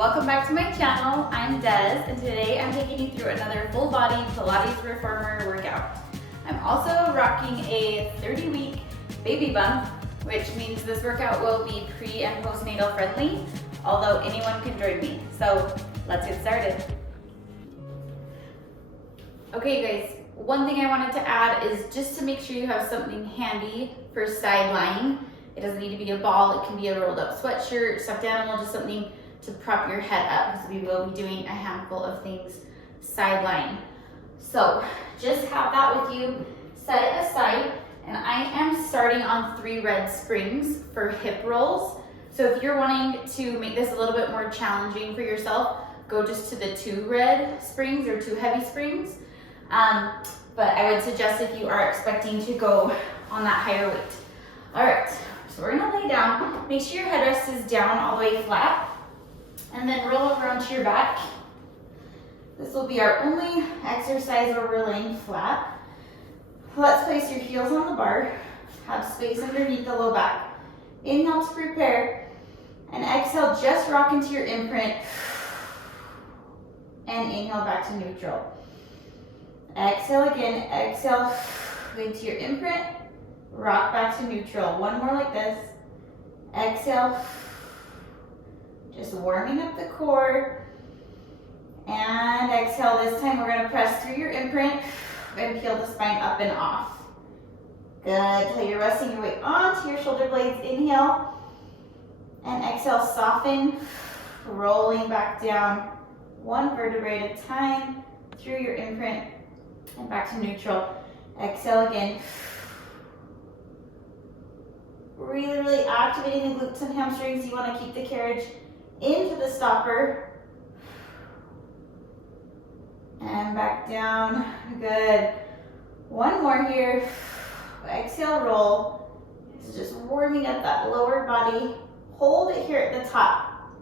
welcome back to my channel. I'm Des, and today I'm taking you through another full body Pilates reformer workout. I'm also rocking a 30-week baby bump, which means this workout will be pre and postnatal friendly, although anyone can join me. So let's get started. Okay guys, one thing I wanted to add is just to make sure you have something handy for side lying. It doesn't need to be a ball, it can be a rolled up sweatshirt, stuffed animal, just something to prop your head up, because we will be doing a handful of things side lying. So just have that with you, set it aside, and I am starting on 3 red springs for hip rolls. So if you're wanting to make this a little bit more challenging for yourself, go just to the 2 red springs or 2 heavy springs. But I would suggest if you are expecting to go on that higher weight. All right, so we're gonna lay down. Make sure your headrest is down all the way flat, and then roll over onto your back. This will be our only exercise where we're laying flat. Let's place your heels on the bar. Have space underneath the low back. Inhale to prepare, and exhale, just rock into your imprint, and inhale back to neutral. Exhale again, exhale into your imprint, rock back to neutral. One more like this. Exhale, just warming up the core. And exhale, this time we're gonna press through your imprint and peel the spine up and off. Good, till you're resting your weight onto your shoulder blades. Inhale, and exhale, soften, rolling back down, 1 vertebrae at a time, through your imprint, and back to neutral. Exhale again. Really activating the glutes and hamstrings. You want to keep the carriage into the stopper. And back down. Good. One more here. Exhale, roll. This is just warming up that lower body. Hold it here at the top.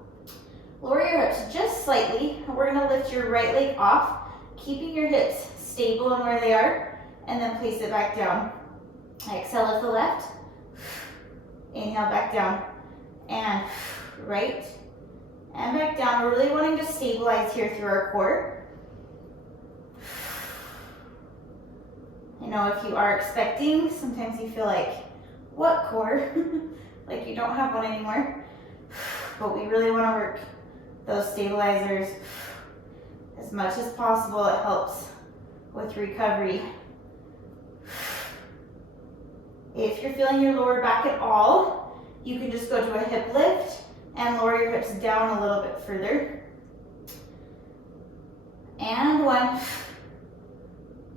Lower your hips just slightly. And we're going to lift your right leg off, keeping your hips stable in where they are, and then place it back down. Exhale, lift the left. Inhale, back down, and right, and back down. We're really wanting to stabilize here through our core. You know, if you are expecting, sometimes you feel like, what core? Like you don't have one anymore. But we really want to work those stabilizers as much as possible. It helps with recovery. If you're feeling your lower back at all, you can just go to a hip lift and lower your hips down a little bit further. And 1,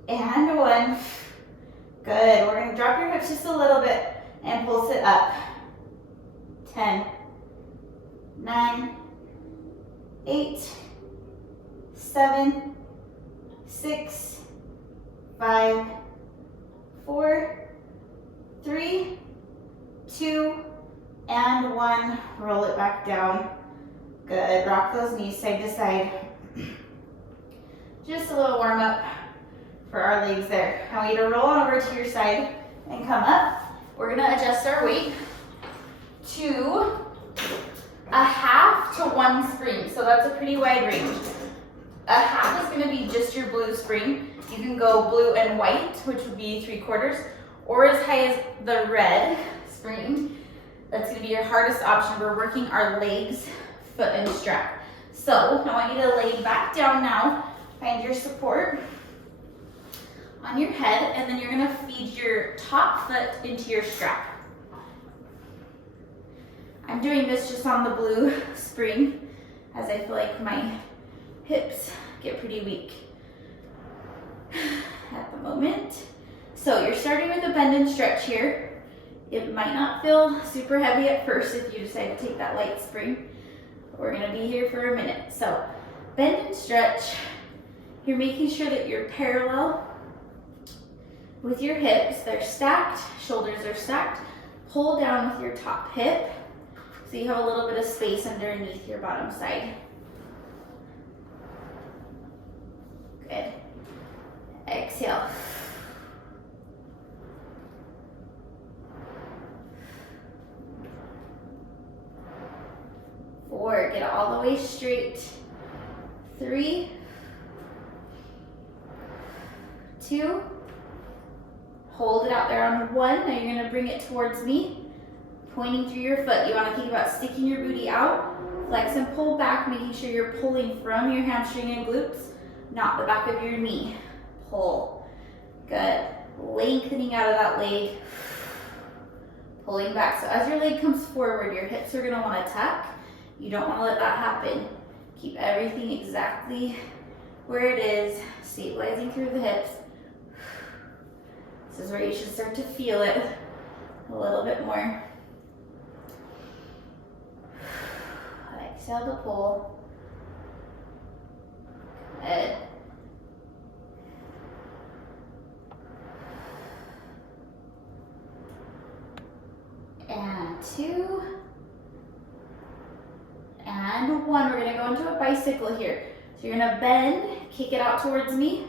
and 1. Good. We're going to drop your hips just a little bit and pulse it up. 10, 9, 8, 7, 6, 5, 4, 3, 2, and 1. Roll it back down. Good. Rock those knees side to side. Just a little warm up for our legs there. I want you to roll on over to your side and come up. We're going to adjust our weight to a half to 1 spring. So that's a pretty wide range. A half is going to be just your blue spring. You can go blue and white, which would be 3/4, or as high as the red spring. That's going to be your hardest option. We're working our legs, foot, and strap. So I want you to lay back down now. Find your support on your head, and then you're going to feed your top foot into your strap. I'm doing this just on the blue spring, as I feel like my hips get pretty weak at the moment. So you're starting with a bend and stretch here. It might not feel super heavy at first if you decide to take that light spring. We're gonna be here for a minute. So bend and stretch. You're making sure that you're parallel with your hips. They're stacked, shoulders are stacked. Pull down with your top hip so you have a little bit of space underneath your bottom side. Good. Exhale. 4, 4, get all the way straight. 3, 2, hold it out there on 1. Now you're gonna bring it towards me, pointing through your foot. You wanna think about sticking your booty out, flex and pull back, making sure you're pulling from your hamstring and glutes, not the back of your knee. Pull, good. Lengthening out of that leg, pulling back. So as your leg comes forward, your hips are gonna wanna tuck. You don't wanna let that happen. Keep everything exactly where it is, stabilizing through the hips. This is where you should start to feel it a little bit more. Exhale to pull. Good. And 2. And 1. We're gonna go into a bicycle here. So you're gonna bend, kick it out towards me,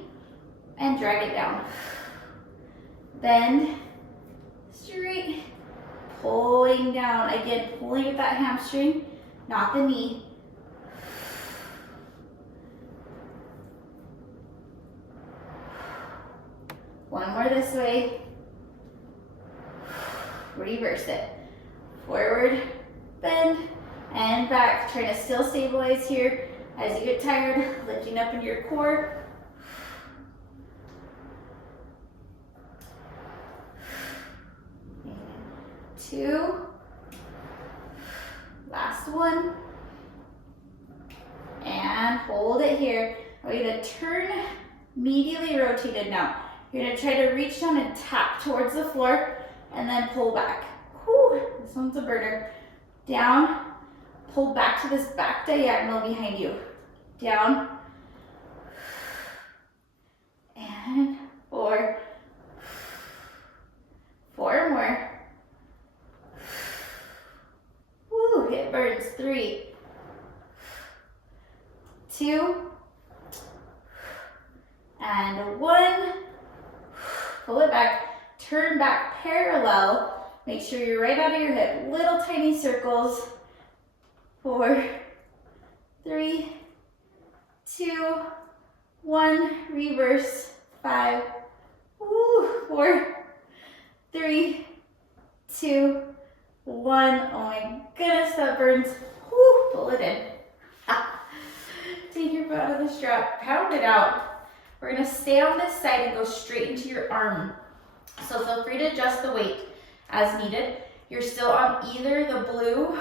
and drag it down. Bend, straight, pulling down. Again, pulling at that hamstring, not the knee. One more this way. Reverse it. Forward, bend, and back. Trying to still stabilize here. As you get tired, lifting up into your core. And 2. Last one. And hold it here. We're gonna turn medially rotated now. You're gonna try to reach down and tap towards the floor and then pull back. Whew, this one's a burner. Down, pull back to this back diagonal behind you. Down. And 4. 4 more. Woo, it burns. 3, 2, and 1. Pull it back. Turn back parallel. Make sure you're right out of your hip. Little tiny circles. 4, 3, 2, 1. Reverse. 5. Woo, 4, 3, 2, 1. Oh my goodness, that burns. Woo, pull it in. Take your foot out of the strap. Pound it out. We're gonna stay on this side and go straight into your arm. So feel free to adjust the weight as needed. You're still on either the blue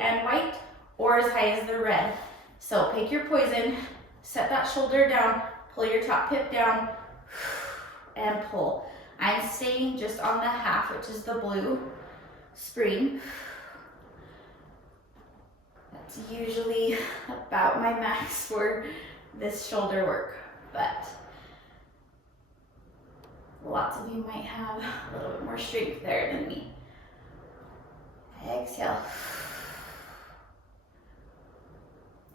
and white, or as high as the red. So pick your poison, set that shoulder down, pull your top hip down, and pull. I'm staying just on the half, which is the blue spring. That's usually about my max for this shoulder work, but lots of you might have a little bit more strength there than me. Exhale.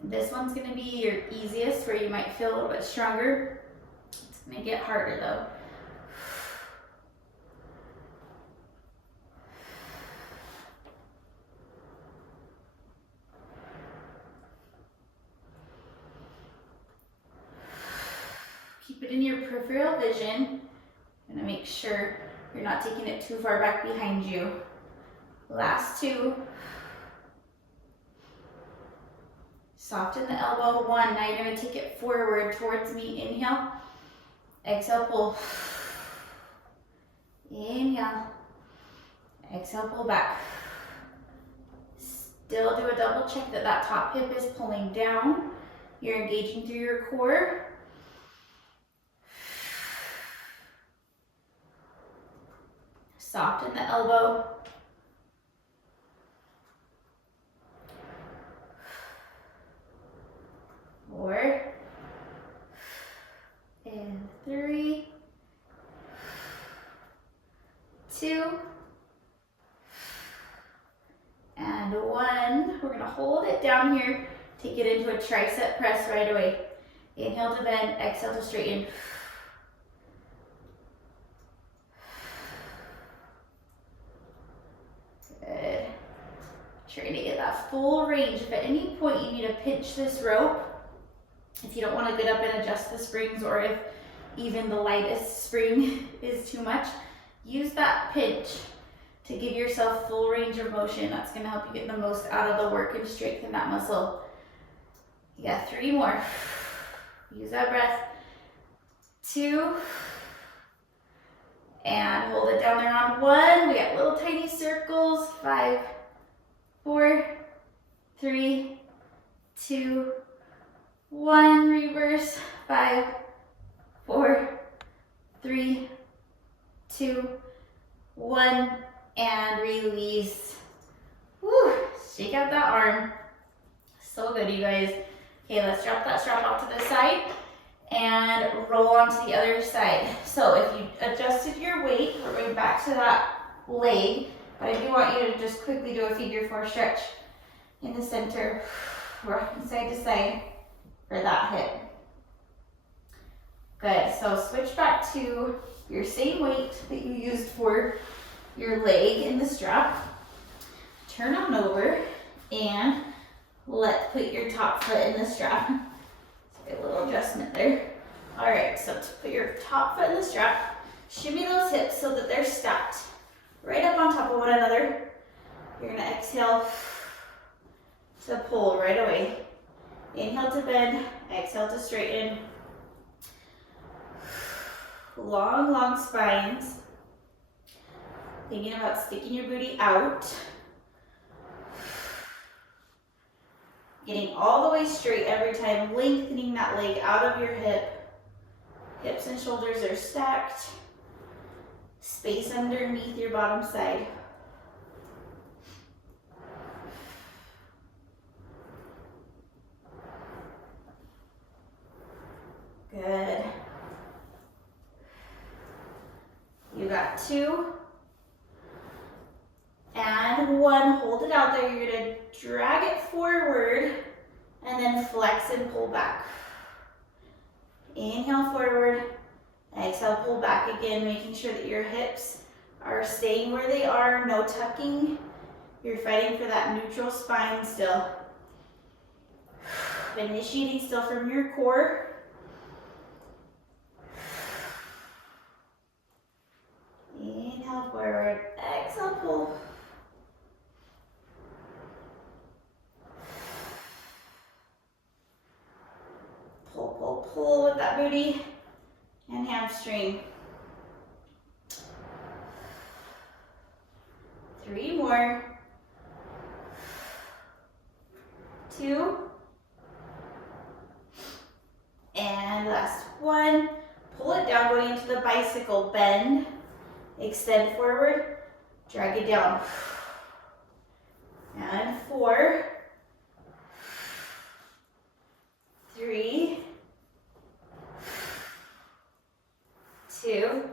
This one's gonna be your easiest, where you might feel a little bit stronger. It's gonna get harder though. Keep it in your peripheral vision. I'm gonna make sure you're not taking it too far back behind you. Last 2. Soften the elbow. 1. Now you're gonna take it forward towards me. Inhale. Exhale, pull. Inhale. Exhale, pull back. Still do a double check that that top hip is pulling down. You're engaging through your core. Soften the elbow. Four. And 3, 2, and 1. We're gonna hold it down here. Take it into a tricep press right away. Inhale to bend, exhale to straighten. Good. Trying to get that full range. If at any point you need to pinch this rope, if you don't want to get up and adjust the springs, or if even the lightest spring is too much, use that pinch to give yourself full range of motion. That's going to help you get the most out of the work and strengthen that muscle. You got 3 more. Use that breath. 2. And hold it down there on 1. We got little tiny circles. 5, 4, 3, 2, 1. Reverse. 5, 4, 3, 2, 1. And release. Woo! Shake out that arm. So good, you guys. Okay, let's drop that strap off to the side and roll on to the other side. So if you adjusted your weight, we're going back to that leg, but I do want you to just quickly do a figure 4 stretch in the center, rocking side to side for that hip. Good, so switch back to your same weight that you used for your leg in the strap. Turn on over and put your top foot in the strap. A little adjustment there. All right, so to put your top foot in the strap, shimmy those hips so that they're stacked right up on top of one another. You're gonna exhale to pull right away. Inhale to bend, exhale to straighten. Long, long spines. Thinking about sticking your booty out. Getting all the way straight every time, lengthening that leg out of your hip. Hips and shoulders are stacked. Space underneath your bottom side. Good. You got 2. And 1, hold it out there. You're gonna drag it forward and then flex and pull back. Inhale forward, exhale, pull back again, making sure that your hips are staying where they are, no tucking. You're fighting for that neutral spine still. Initiating still from your core. Inhale forward, exhale, pull. Pull, pull, pull with that booty and hamstring. 3 more. 2. And last 1. Pull it down, going into the bicycle bend. Extend forward, drag it down. And 4. 3. 2.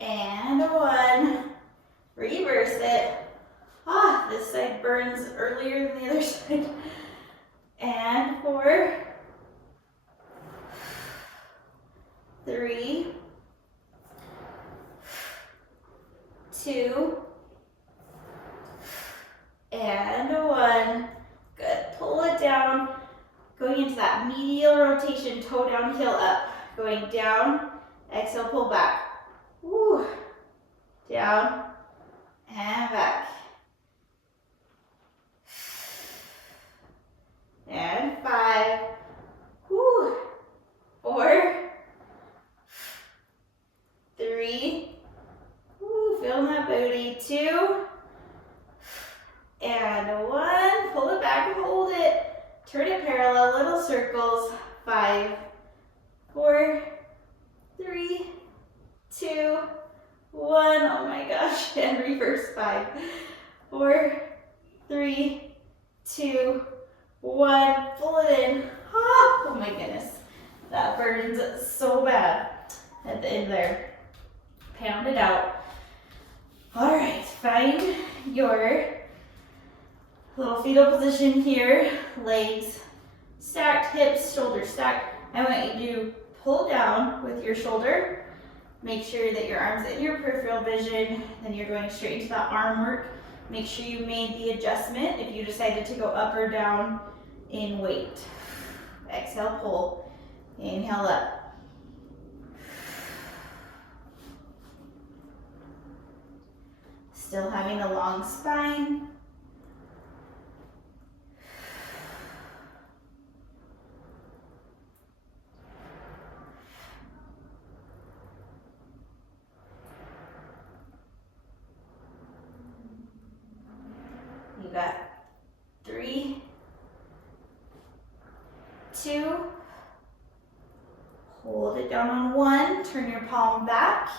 And 1. Reverse it. This side burns earlier than the other side. And 4. 3. 2. And 1. Good. Pull it down. Going into that medial rotation, toe down, heel up. Going down, exhale, pull back. Woo. Down and back. And 5. Woo. 4. 3. Woo. Feeling that booty. 2. And 1. Pull it back and hold it. Turn it parallel, little circles. 5, 4, 3, 2, 1. Oh my gosh. And reverse. 5, 4, 3, 2, 1. Pull it in. Oh my goodness. That burns so bad at the end there. Pound it out. All right. Find your little fetal position here. Legs stacked, hips, shoulders stacked. I want you to pull down with your shoulder. Make sure that your arm's in your peripheral vision. Then you're going straight into that arm work Make sure you made the adjustment if you decided to go up or down in weight. Exhale, pull. Inhale up. Still having a long spine. You got 3, 2, hold it down on 1, turn your palm back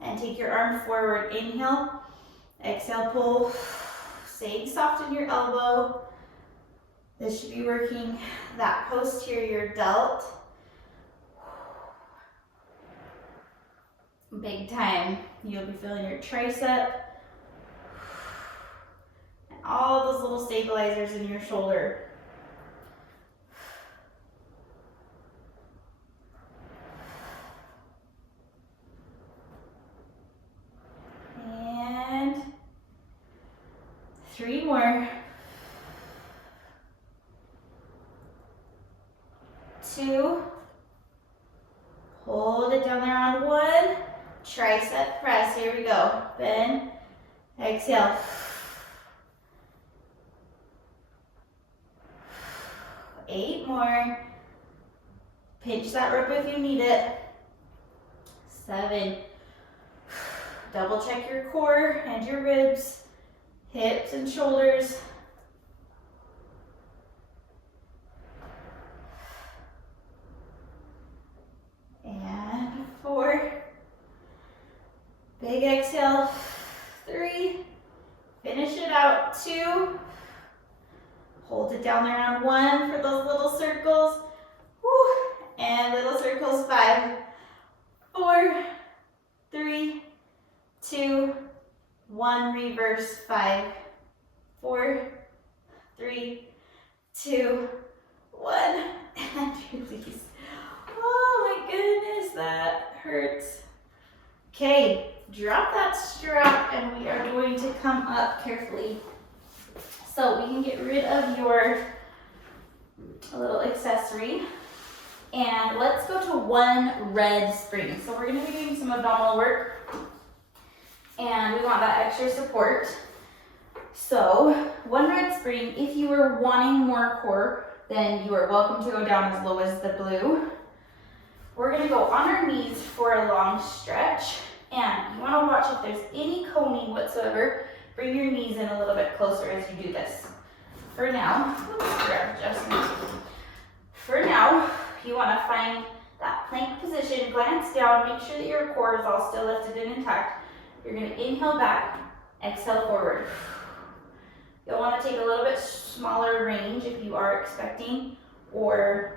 and take your arm forward. Inhale, exhale, pull, staying soft in your elbow. This should be working that posterior delt. Big time. You'll be feeling your tricep and all those little stabilizers in your shoulder. And 3 more. 2. Hold it down there on 1. Tricep press. Here we go. Bend. Exhale. 8 more. Pinch that rope if you need it. 7. Double check your core and your ribs, hips and shoulders. 4. Big exhale. 3. Finish it out. 2. Hold it down there on 1 for those little circles. Woo. And little circles. 5, 4, 3, 2, 1. Reverse. 5, 4, 3, 2, 1. And release. Oh my goodness, that hurts. Okay, drop that strap and we are going to come up carefully so we can get rid of your little accessory. And let's go to 1 red spring. So we're going to be doing some abdominal work and we want that extra support. So 1 red spring, if you are wanting more core, then you are welcome to go down as low as the blue. We're gonna go on our knees for a long stretch, and you wanna watch if there's any coning whatsoever. Bring your knees in a little bit closer as you do this. For now, you wanna find that plank position, glance down, make sure that your core is all still lifted and intact. You're gonna inhale back, exhale forward. You'll wanna take a little bit smaller range if you are expecting, or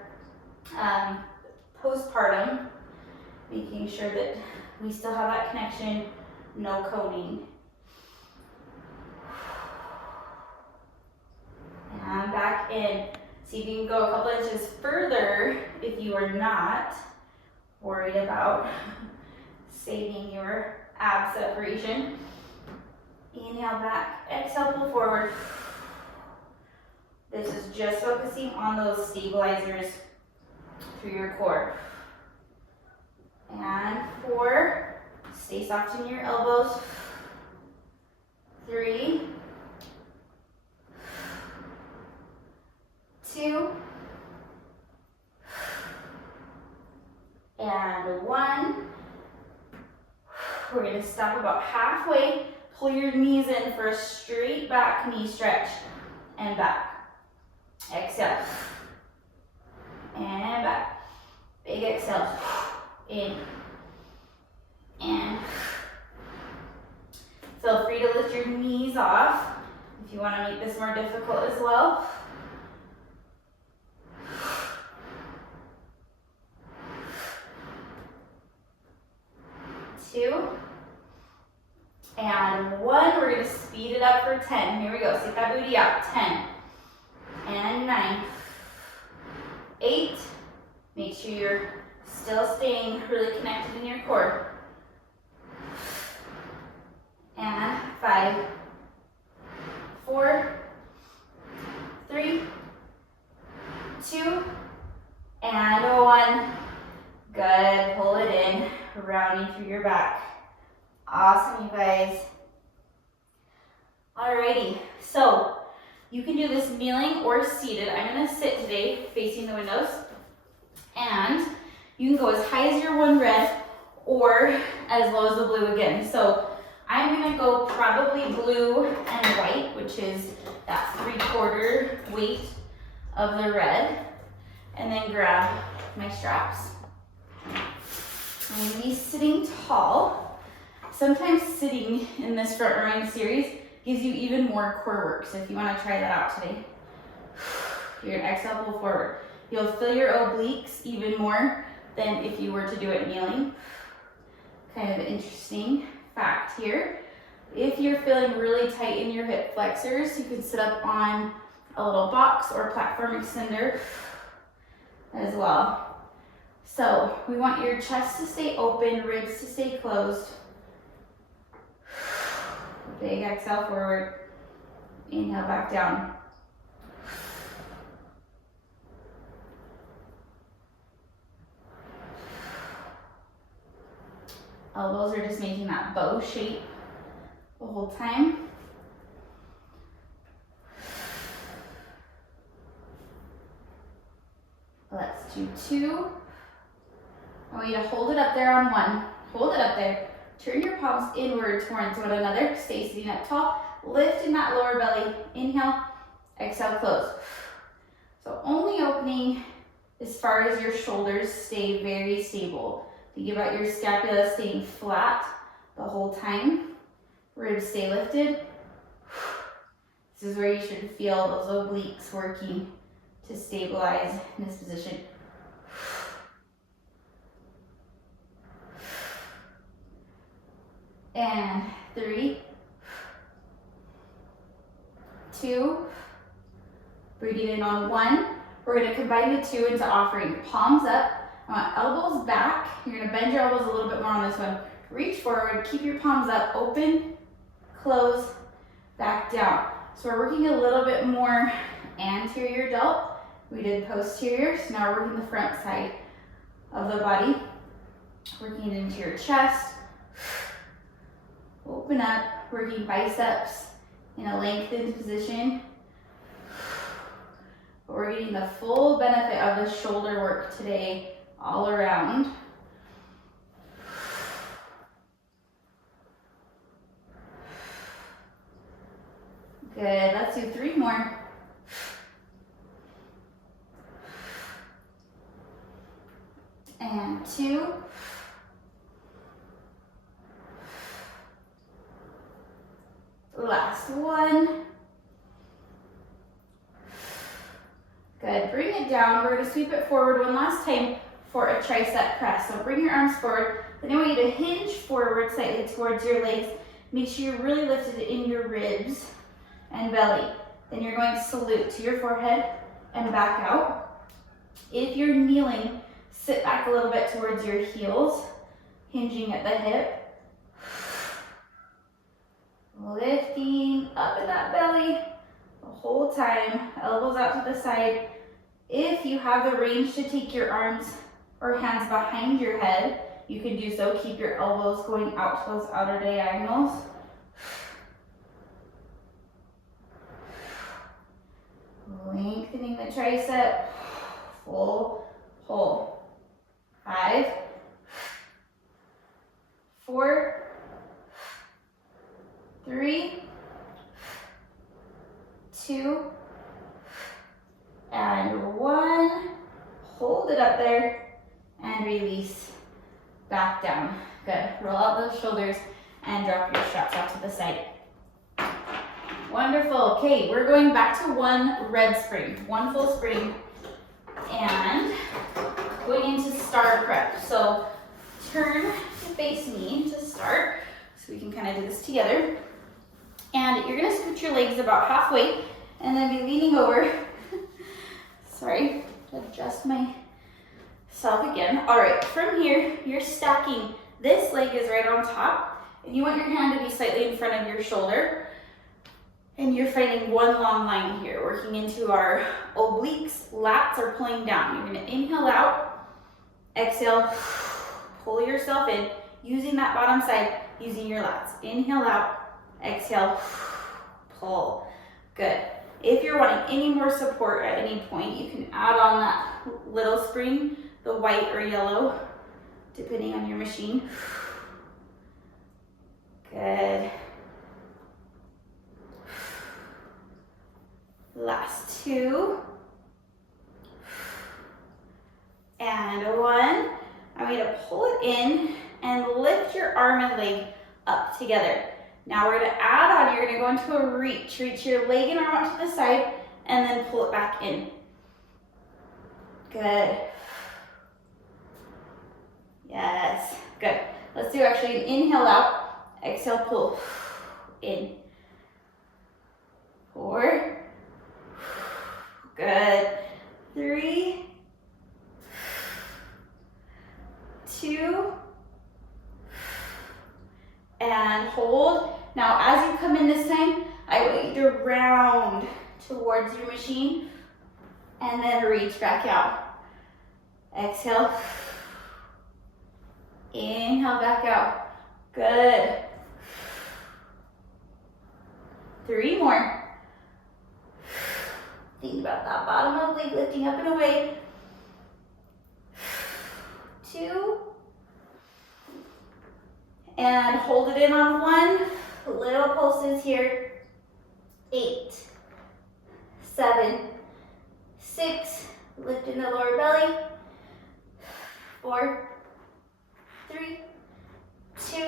postpartum, making sure that we still have that connection, no coning. And back in. See if you can go a couple inches further if you are not worried about saving your ab separation. Inhale back, exhale, pull forward. This is just focusing on those stabilizers through your core. And 4, stay soft in your elbows. 3, 2, and 1. We're going to stop about halfway. Pull your knees in for a straight back knee stretch and back. Exhale. And back. Big exhale. In. And. Feel free to lift your knees off if you want to make this more difficult as well. 2. And 1. We're going to speed it up for 10. Here we go. Stick that booty out. 10. And 9. 8. Make sure you're still staying really connected in your core. And 5. Alrighty, so you can do this kneeling or seated. I'm gonna sit today facing the windows, and you can go as high as your one rep or as low as the blue again. So I'm gonna go probably blue and white, which is that 3/4 weight of the red, and then grab my straps. I'm gonna be sitting tall. Sometimes sitting in this front rowing series gives you even more core work. So if you wanna try that out today, you're gonna exhale, pull forward. You'll feel your obliques even more than if you were to do it kneeling. Kind of an interesting fact here. If you're feeling really tight in your hip flexors, you can sit up on a little box or platform extender as well. So we want your chest to stay open, ribs to stay closed. Big exhale forward, inhale back down. Elbows are just making that bow shape the whole time. Let's do 2. I want you to hold it up there on 1. Hold it up there. Turn your palms inward towards one another. Stay sitting up tall. Lift in that lower belly. Inhale, exhale, close. So only opening as far as your shoulders stay very stable. Think about your scapula staying flat the whole time. Ribs stay lifted. This is where you should feel those obliques working to stabilize in this position. And 3, 2, breathing in on 1. We're gonna combine the 2 into offering. Palms up, I want elbows back. You're gonna bend your elbows a little bit more on this one. Reach forward, keep your palms up, open, close, back down. So we're working a little bit more anterior delt. We did posterior, so now we're working the front side of the body. Working into your chest. Open up, working biceps in a lengthened position. But we're getting the full benefit of the shoulder work today all around. Good, let's do 3 more. And 2. Last 1. Good, bring it down. We're gonna sweep it forward one last time for a tricep press. So bring your arms forward. Then I want you to hinge forward slightly towards your legs. Make sure you're really lifted in your ribs and belly. Then you're going to salute to your forehead and back out. If you're kneeling, sit back a little bit towards your heels, hinging at the hip. Lifting up in that belly the whole time, elbows out to the side. If you have the range to take your arms or hands behind your head, you can do so. Keep your elbows going out to those outer diagonals. Lengthening the tricep, full pull. 5, 4, 3, 2, and 1. Hold it up there and release back down. Good. Roll out those shoulders and drop your straps off to the side. Wonderful. Okay, we're going back to 1 red spring, 1 full spring, and going into star prep. So turn to face me to start, so we can kind of do this together. And you're gonna scoot your legs about halfway and then be leaning over. Sorry, adjust myself again. All right, from here, you're stacking. This leg is right on top, and you want your hand to be slightly in front of your shoulder. And you're finding 1 long line here, working into our obliques. Lats are pulling down. You're gonna inhale out, exhale, pull yourself in, using that bottom side, using your lats. Inhale out, exhale, pull. Good. If you're wanting any more support at any point, you can add on that little spring, the white or yellow, depending on your machine. Good. Last 2. And 1. I want you to pull it in and lift your arm and leg up together. Now we're gonna add on, you're gonna go into a reach. Reach your leg and arm out to the side and then pull it back in. Good. Yes, good. Let's do actually an inhale out, exhale, pull in. 4. Good. 3. 2. And hold. Now as you come in this time, I want you to round towards your machine and then reach back out. Exhale. Inhale back out. Good. 3 more. Think about that bottom of the leg lifting up and away. 2. And hold it in on 1. Little pulses here. 8, 7, 6. Lift in the lower belly. 4, 3, 2,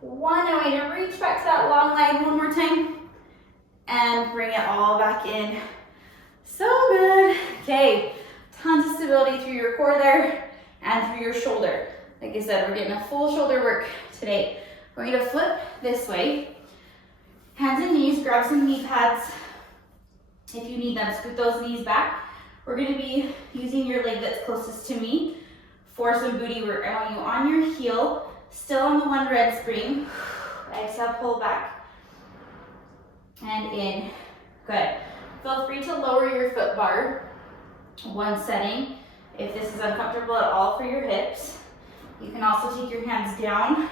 1. I want you to reach back to that long line one more time. And bring it all back in. So good. Okay, tons of stability through your core there and through your shoulder. Like I said, we're getting a full shoulder work today. We're going to flip this way. Hands and knees, grab some knee pads. If you need them, scoot those knees back. We're going to be using your leg that's closest to me for some booty work. I want you on your heel, still on the 1 red spring. Exhale, pull back and in. Good. Feel free to lower your foot bar 1 setting if this is uncomfortable at all for your hips. You can also take your hands down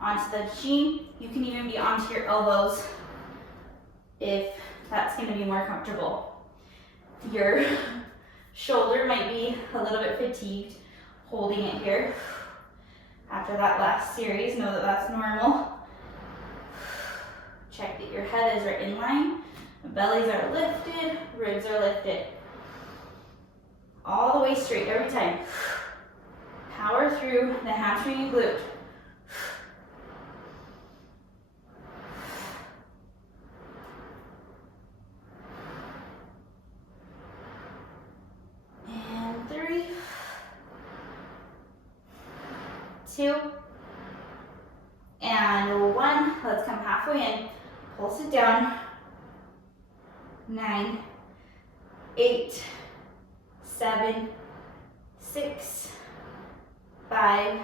onto the machine. You can even be onto your elbows if that's going to be more comfortable. Your shoulder might be a little bit fatigued holding it here. After that last series, know that that's normal. Check that your head is right in line. Bellies are lifted, ribs are lifted. All the way straight every time. Power through the hamstring and glute. And 3, 2, and 1. Let's come halfway in. Pulse it down. 9, 8, 7, 6, 5,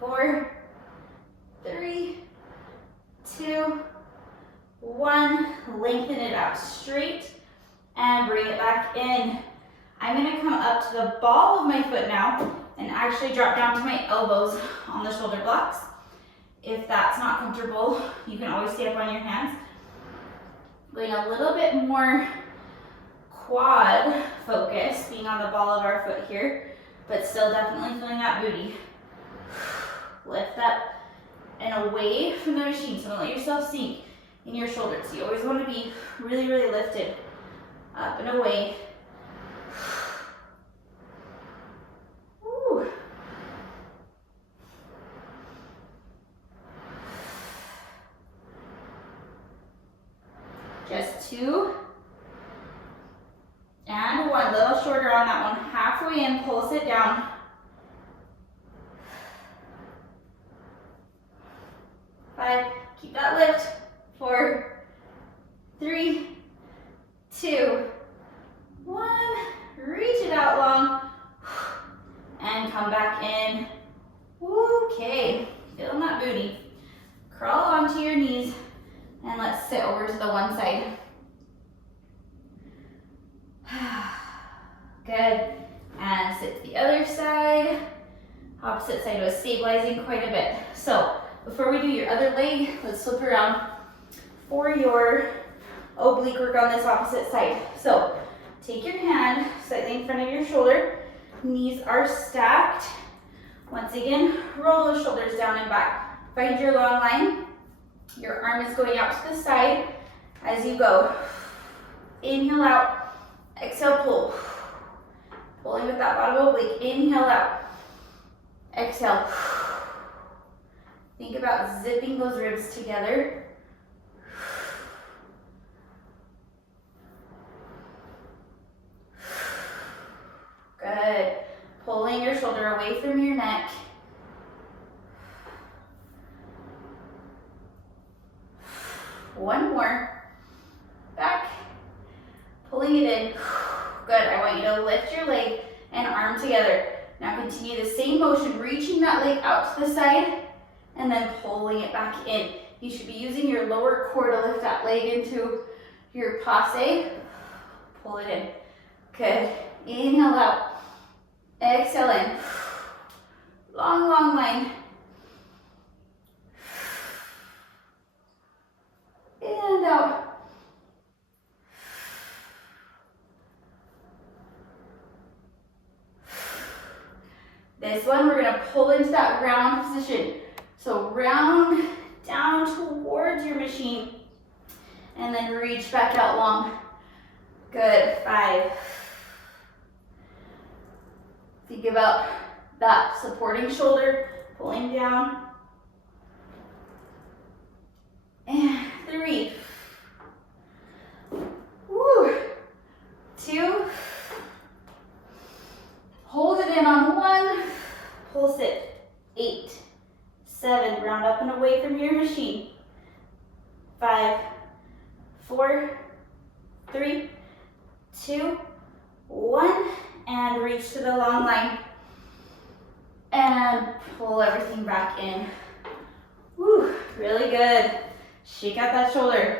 4, 3, 2, 1. Lengthen it out straight and bring it back in. I'm going to come up to the ball of my foot now and actually drop down to my elbows on the shoulder blocks. If that's not comfortable, you can always stay up on your hands. Going a little bit more quad focus, being on the ball of our foot here, but still definitely feeling that booty. Lift up and away from the machine, so don't let yourself sink in your shoulders. You always want to be really, really lifted up and away. Woo. Just 2 and 1. Little shorter on that one. Halfway in, pulse it down. 5. Keep that lift. 4, 3, 2, 1. Reach it out long and come back in. Okay, feeling that booty. Crawl onto your knees. And let's sit over to the one side. Good. And sit to the other side. Opposite side was stabilizing quite a bit. So before we do your other leg, let's flip around. for your oblique work on this opposite side. So take your hand slightly in front of your shoulder. Knees are stacked. Once again, roll those shoulders down and back. Find your long line. Your arm is going out to the side as you go. Inhale out. Exhale, pull. Pulling with that bottom oblique. Inhale out. Exhale. Think about zipping those ribs together. Good. Pulling your shoulder away from your neck. One more. Back. Pulling it in. Good. I want you to lift your leg and arm together. Now continue the same motion, reaching that leg out to the side and then pulling it back in. You should be using your lower core to lift that leg into your passe. Pull it in. Good. Inhale out. Exhale in. Long, long line. And out. This one, we're gonna pull into that round position. So round down towards your machine and then reach back out long. Good, 5. Think about that supporting shoulder, pulling down. And 3. Woo. 2. Hold it in on 1. Pulse it. 8. 7. Round up and away from your machine. 5. 4. 3. 2. 1. And reach to the long line. And pull everything back in. Woo, really good. Shake out that shoulder.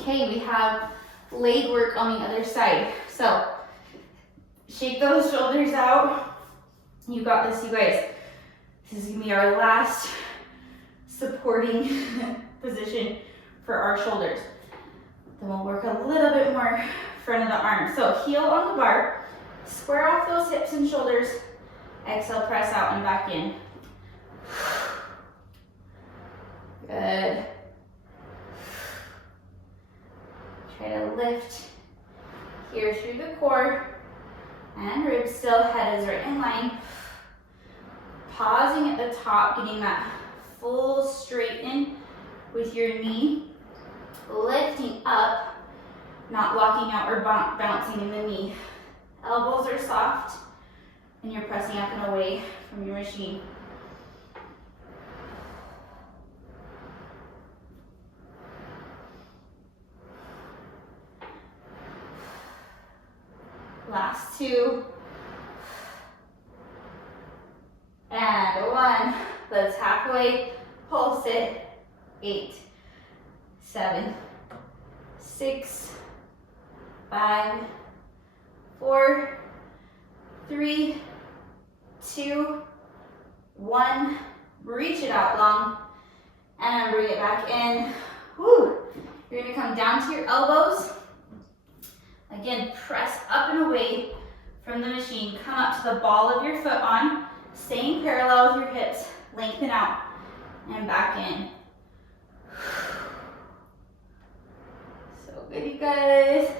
Okay, we have leg work on the other side. So, shake those shoulders out. You got this, you guys. This is gonna be our last supporting position for our shoulders. Then we'll work a little bit more front of the arm. So, heel on the bar. Square off those hips and shoulders. Exhale, press out and back in. Good. Try to lift here through the core. And ribs still, head is right in line. Pausing at the top, getting that full straighten with your knee. Lifting up, not locking out or bouncing in the knee. Elbows are soft, and you're pressing up and away from your machine. Last 2. And 1. Let's halfway pulse it. 8, 7, 6, 5, 4, 3, 2, 1. Reach it out long and bring it back in. Woo. You're gonna come down to your elbows. Again, press up and away from the machine. Come up to the ball of your foot on, staying parallel with your hips. Lengthen out and back in. So good, you guys.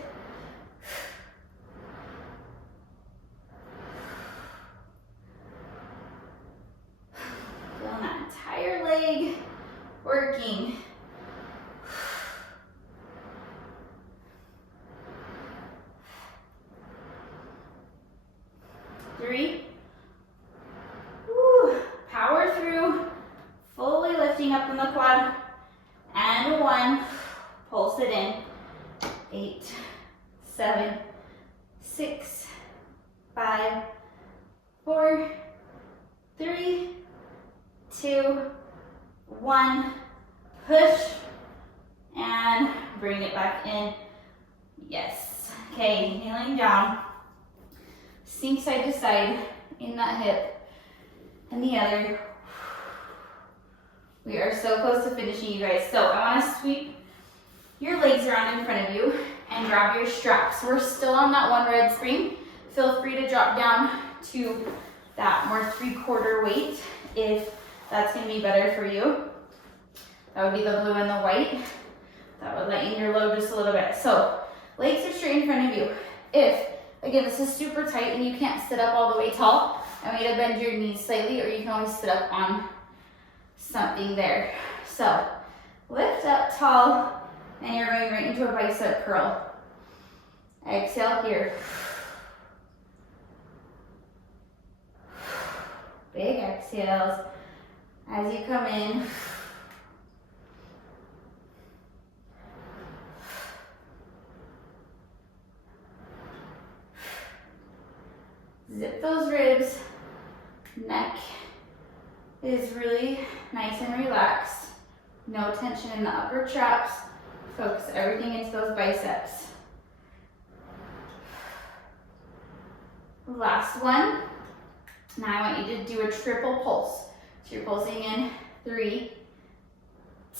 Feeling that entire leg working. 3. Woo. Power through. Fully lifting up in the quad. And 1. Pulse it in. 8, 7, 6, 5, 4, 3, 2, 1. Push and bring it back in. Yes. Okay, kneeling down. Sink side to side in that hip and the other. We are so close to finishing, you guys. So I want to sweep and grab your straps. We're still on that one red spring. Feel free to drop down to that more 3/4 weight if that's gonna be better for you. That would be the blue and the white. That would lighten your load just a little bit. So legs are straight in front of you. If, again, this is super tight and you can't sit up all the way tall, I want you to bend your knees slightly, or you can always sit up on something there. So lift up tall, and you're going right into a bicep curl. Exhale here. Big exhales as you come in. Zip those ribs. Neck is really nice and relaxed. No tension in the upper traps. Focus everything into those biceps. Last one. Now I want you to do a triple pulse. So you're pulsing in 3,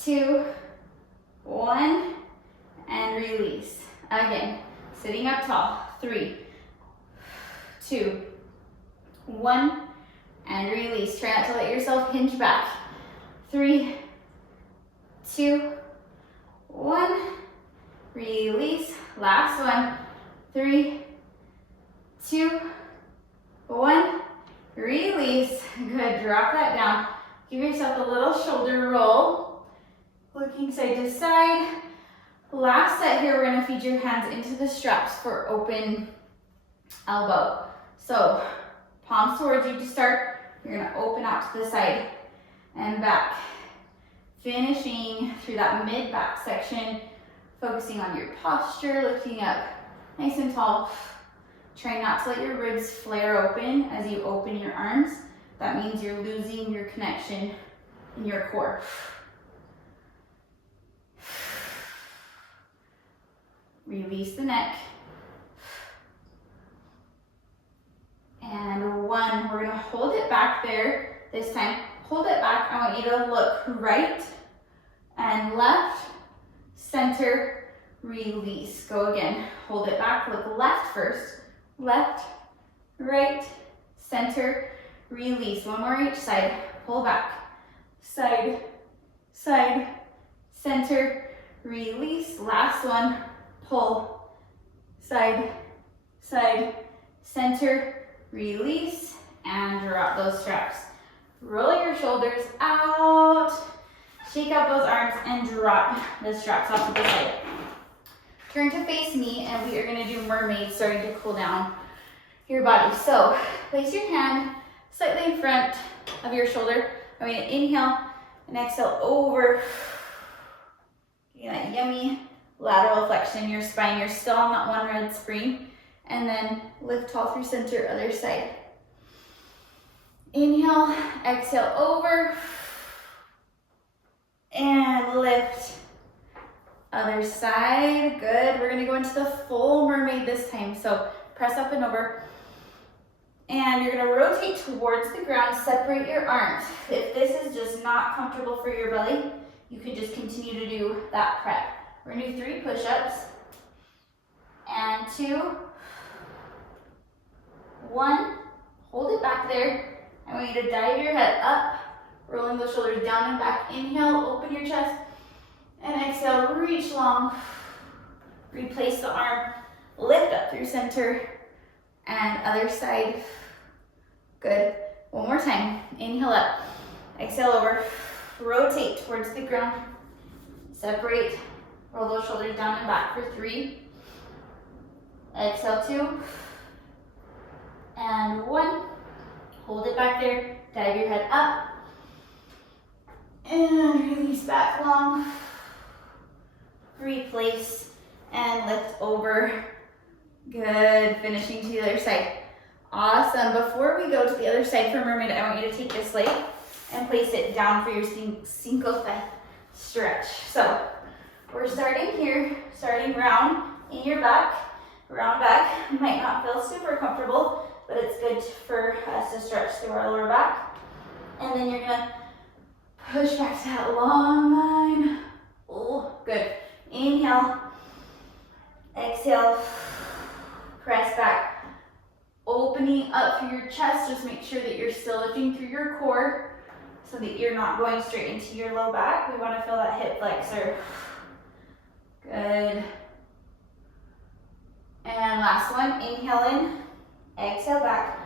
2, 1, and release. Again, sitting up tall. 3, 2, 1, and release. Try not to let yourself hinge back. 3, 2, 1, release. Last one. 3, 2, 1, release. Good, drop that down. Give yourself a little shoulder roll. Looking side to side. Last set here, we're gonna feed your hands into the straps for open elbow. So palms towards you to start. You're gonna open out to the side and back. Finishing through that mid-back section, focusing on your posture, lifting up nice and tall. Try not to let your ribs flare open as you open your arms. That means you're losing your connection in your core. Release the neck. And 1, we're gonna hold it back there. This time, hold it back. I want you to look right and left, center, release. Go again, hold it back, look left first. Left, right, center, release. One more each side. Pull back. Side, side, center, release. Last one. Pull. Side, side, center, release. And drop those straps. Roll your shoulders out. Shake out those arms and drop the straps off to the side. Turn to face me, and we are gonna do mermaid, starting to cool down your body. So place your hand slightly in front of your shoulder. I'm gonna inhale and exhale over. You get that yummy lateral flexion in your spine. You're still on that one red spring. And then lift tall through center, other side. Inhale, exhale over. And lift. Other side, good. We're gonna go into the full mermaid this time. So press up and over. And you're gonna rotate towards the ground, separate your arms. If this is just not comfortable for your belly, you can just continue to do that prep. We're gonna do 3 push-ups. And 2, 1, hold it back there. I want you to dive your head up, rolling those shoulders down and back. Inhale, open your chest. And exhale, reach long. Replace the arm, lift up through center, and other side. Good. One more time. Inhale up, exhale over, rotate towards the ground, separate, roll those shoulders down and back for 3. Exhale 2, and 1. Hold it back there, dive your head up, and release back long. Replace and lift over. Good, finishing to the other side. Awesome, before we go to the other side for mermaid, I want you to take this leg and place it down for your cinco thigh stretch. So, we're starting here, starting round in your back, round back. Might not feel super comfortable, but it's good for us to stretch through our lower back. And then you're gonna push back to that long line. Oh, good. Inhale, Exhale, press back. Opening up through your chest, just make sure that you're still lifting through your core so that you're not going straight into your low back. We want to feel that hip flexor. Good. And last one, inhale in, exhale back.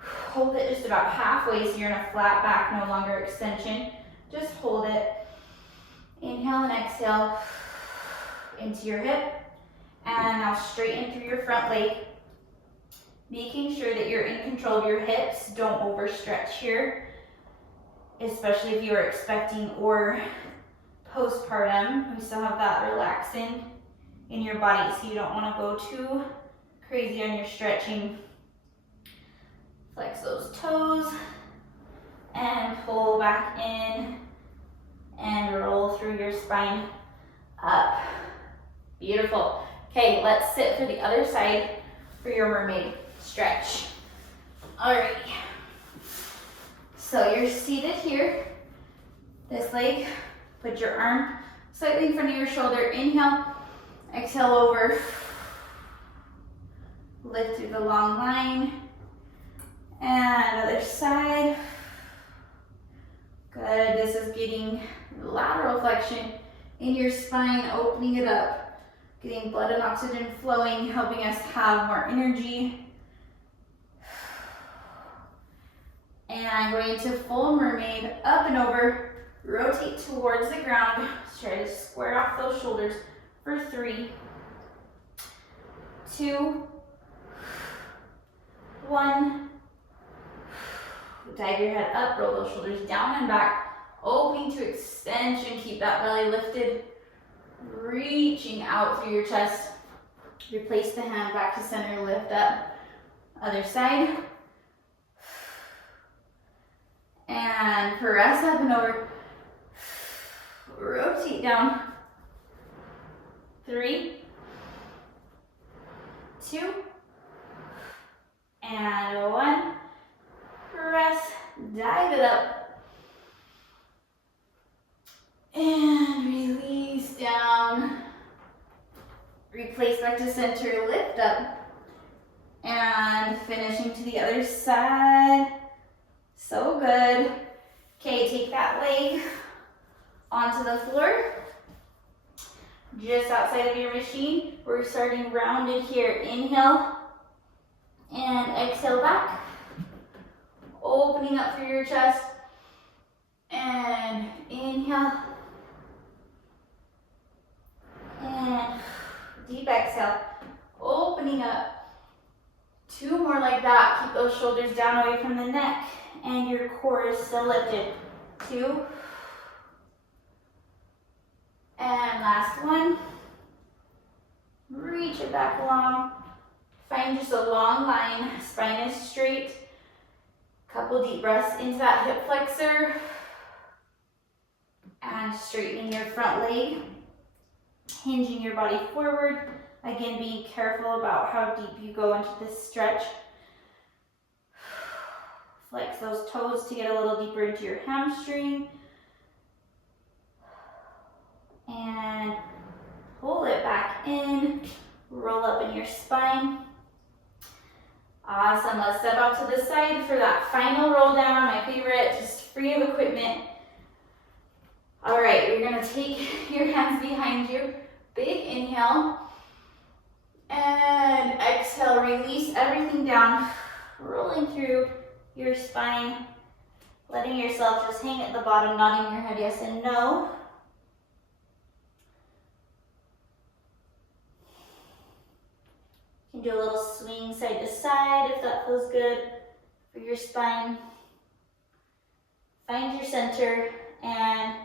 Hold it just about halfway so you're in a flat back, no longer extension. Just hold it. Inhale and exhale into your hip. And now straighten through your front leg. Making sure that you're in control of your hips. Don't overstretch here, especially if you are expecting or postpartum. We still have that relaxing in your body, so you don't want to go too crazy on your stretching. Flex those toes and pull back in and roll through your spine up. Beautiful. Okay, let's sit for the other side for your mermaid stretch. Alrighty. So you're seated here. This leg, put your arm slightly in front of your shoulder. Inhale, exhale over. Lift through the long line. And other side. Good. This is getting lateral flexion in your spine, opening it up, getting blood and oxygen flowing, helping us have more energy. And I'm going to full mermaid, up and over, rotate towards the ground. Try to square off those shoulders for 3, 2, 1. Dive your head up, roll those shoulders down and back, opening to extension. Keep that belly lifted, reaching out through your chest. Replace the hand back to center, lift up. Other side. And press up and over. Rotate down. 3, 2, and 1. Press, dive it up, and release down. Replace back to center, lift up, and finishing to the other side. So good. Okay, take that leg onto the floor, just outside of your machine. We're starting rounded here. Inhale, and exhale back. Opening up through your chest, and inhale, and deep exhale, opening up. 2 more like that. Keep those shoulders down away from the neck, and your core is still lifted. 2, and last one. Reach it back long. Find just a long line, spine is straight. Couple deep breaths into that hip flexor, and straightening your front leg, hinging your body forward. Again, being careful about how deep you go into this stretch. Flex those toes to get a little deeper into your hamstring. And pull it back in, roll up in your spine. Awesome. Let's step out to the side for that final roll down. My favorite, just free of equipment. All right, you're going to take your hands behind you. Big inhale. And exhale, release everything down. Rolling through your spine. Letting yourself just hang at the bottom, nodding your head yes and no. You can do a little swing side to side if that feels good for your spine. Find your center and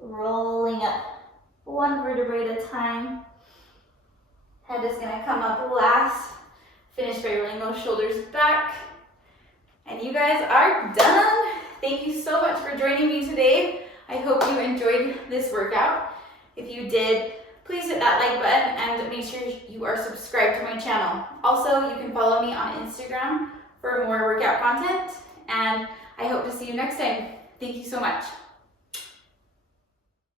rolling up 1 vertebrae at a time. Head is going to come up last. Finish by rolling those shoulders back. And you guys are done. Thank you so much for joining me today. I hope you enjoyed this workout. If you did, please hit that like button and make sure you are subscribed to my channel. Also, you can follow me on Instagram for more workout content, and I hope to see you next time. Thank you so much.